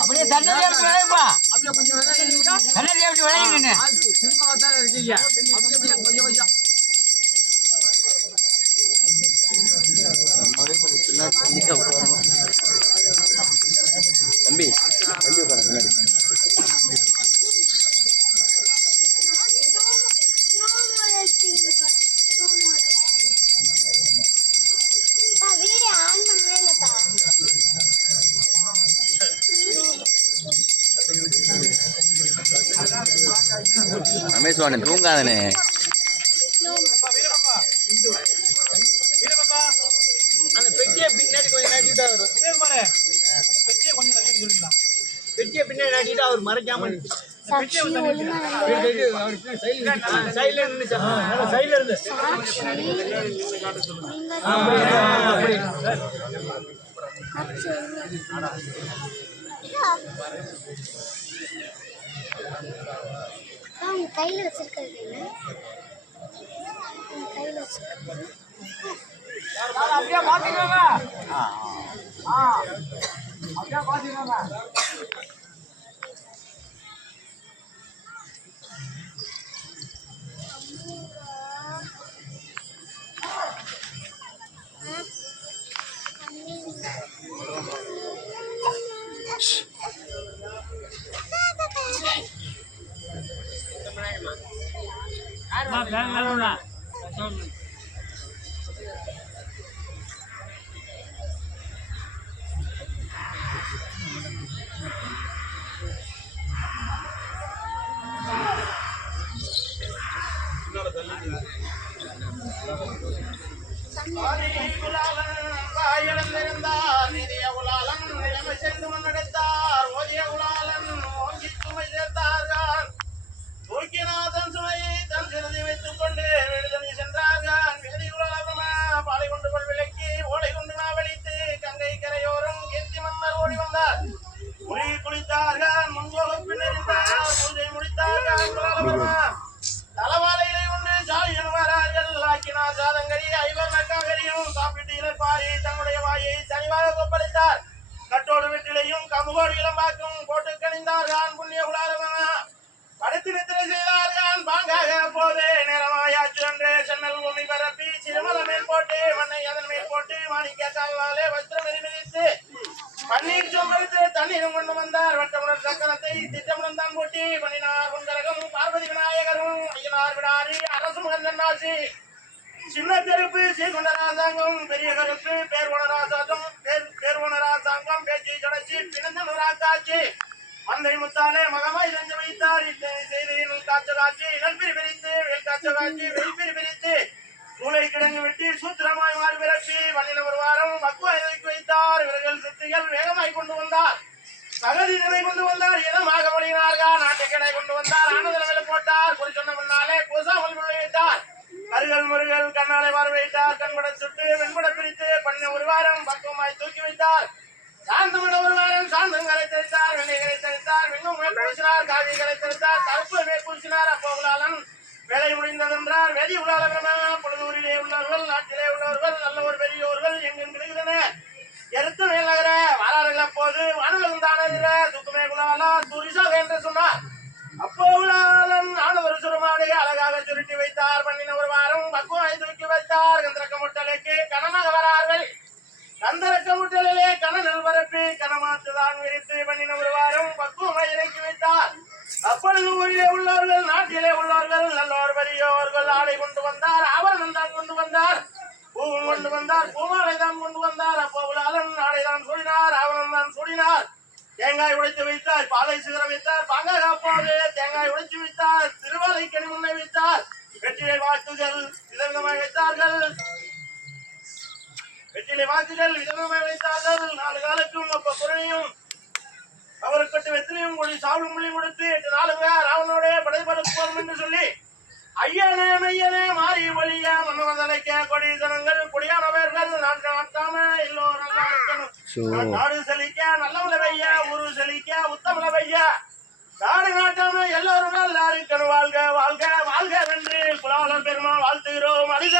அப்படியே தண்ணி எப்படி விளையுப்பா? அப்படியே கொஞ்சம் தண்ணி எப்படி விளையுங்க? இருக்கீங்க தம்பி தம்பி உட்கார முன்னாடி ரமேஷ்வாணன் தூங்காதனே. அந்த பெட்டியை பின்னாடி கொஞ்சம் நாட்டிட்டு வரும். பெட்டியை கொஞ்சம் சொல்லிக்கலாம். பெட்டியை பின்னாடி நாட்டிட்டு அவர் மறைக்காம சைட்ல இருந்து கையில வச்சிருக்கிறது கையில வச்சிருக்கிறது அப்படியே பாத்துக்கோங்க. அப்படியே பாத்துக்கோங்க. கட்டோடு வீட்டிலையும் கமுகோடு இளம்பாக்கும் போட்டு கணிந்தார்கான் புண்ணிய குலாலமாக படுத்தினத்திலே செய்தார்கான் பாங்காக போதே நேரமாயாச்சு என்று சென்னல் பூமி பரப்பி சிறுமல மேல் போட்டு மண்ணை அதன் மேல் போட்டு மாணிக்க காவாலே வஸ்திரம் எரிமிதித்து பன்னீர் சோம்பரித்து தண்ணீரும் கொண்டு வந்தார். வட்டமுடன் சக்கரத்தை திட்டமுடன் தான் போட்டி பண்ணினார். குந்தரகம் பார்வதி விநாயகரும் ஐயனார் விடாரி அரசு முகந்தன்னாசி சின்ன தெருப்பு சீர்கொண்டராசாங்கம் பெரிய கருப்பு பேர்வனராசாங்கம் பேச்சு தொடச்சி பிணந்தனராக்காட்சி மந்தை முத்தாலே மகமாய் செஞ்சு வைத்தார். செய்து காய்ச்ச காட்சி நல்பிரி பிரித்து வெல் காய்ச்ச காட்சி வெல்பிரி பிரித்து நூலை கிடங்கு விட்டு சூத்திரமாய் மாறி பிறப்பி வண்ணின ஒரு வாரம் மக்குவாய் வைத்தார். இவர்கள் சுத்திகள் வேகமாய் கொண்டு வந்தார். சகதி நிலை கொண்டு வந்தார். இதமாக வழியினார்கள். நாட்டுக்கடை கொண்டு வந்தார். ஆனந்தன போட்டார். குறி சொன்ன முன்னாலே கோசாமல் வைத்தார். கருகள் முருகல் கண்ணாலை பார்வையிட்டார். கண்பட சுட்டு வெண்பட பிரித்து பண்ண ஒரு வாரம் பக்குவமாய் தூக்கி வைத்தார். சாந்தமிட ஒரு வாரம் சாந்தங்களை தெரித்தார். வெள்ளைகளை தெரித்தார். வெங்கும் மேற்பூசினார். காவிகளை தெரித்தார். கருப்பு மேற்பூசினார். அப்போலாளன் வேலை முடிந்ததென்றார். வெதி உலாள பொழுதூரிலே உள்ளவர்கள் நாட்டிலே உள்ளவர்கள் நல்ல ஒரு பெரியோர்கள் எங்கும் கிடைக்கின்றன. எருத்து மேல் நகர வாரார்கள். அப்போது வானலும் தானதிர துக்குமே குலாலா துரிசாக என்று சொன்னார். அப்போ உலாளன் ஆனவர் சுரமாடி அழகாக சுருட்டி வைத்தார். பண்ணின ஒரு வாரம் பக்குவாய் தூக்கி வைத்தார். கந்தரக்க முட்டலுக்கு கனமாக வரார்கள். கந்தரக்க முட்டலிலே கனநல் பரப்பி கனமாத்துதான் விரித்து பண்ணின ஒரு வாரம் பக்குவாய் இறக்கி வைத்தார். அப்பொழுது ஊரிலே உள்ளவர்கள் நாட்டிலே உள்ளவர்கள் நல்லோர் பெரியோர்கள் ஆடை கொண்டு வந்தார். ஆபரணம் தான் கொண்டு வந்தார். பூவும் கொண்டு வந்தார். பூமாலை தான் கொண்டு வந்தார். அப்போ உலாளன் ஆடை தான் சூடினார். ஆபரணம் தான் சூடினார். தேங்காய் உடைத்து வைத்தார். பாலை சிதற வைத்தார். பாங்காக அப்போது தேங்காய் உடைத்து வைத்தார். வெற்றிலை வாக்குகள் விதவிதமாய் வைத்தார்கள். வெற்றிலை வாக்குகள் விதவிதமாய் வைத்தார்கள். 4 காலத்தும் அப்ப குரணையும் அவருக்கு வெற்றிலையும் கொடி சாப்பிடும் மொழி கொடுத்து 8 நாளுங்க ராவனோட படைபடுத்து போகும் என்று சொல்லி ஐயனே மையனே மாறி ஒளிய மன்னவதலைக்க கொடி ஜனங்கள் கொடியானவர்கள் நாட்டு நாட்டாம எல்லோரும் நல்லா இருக்கணும். நாடு செழிக்க நல்லவள வைய ஊரு செழிக்க உத்தமல வைய நாடு நாட்டாம எல்லோரும் நல்லா இருக்கணும். வாழ்க வாழ்க வாழ்க வென்று புலாளர் பெருமாள் வாழ்த்துகிறோம். அரித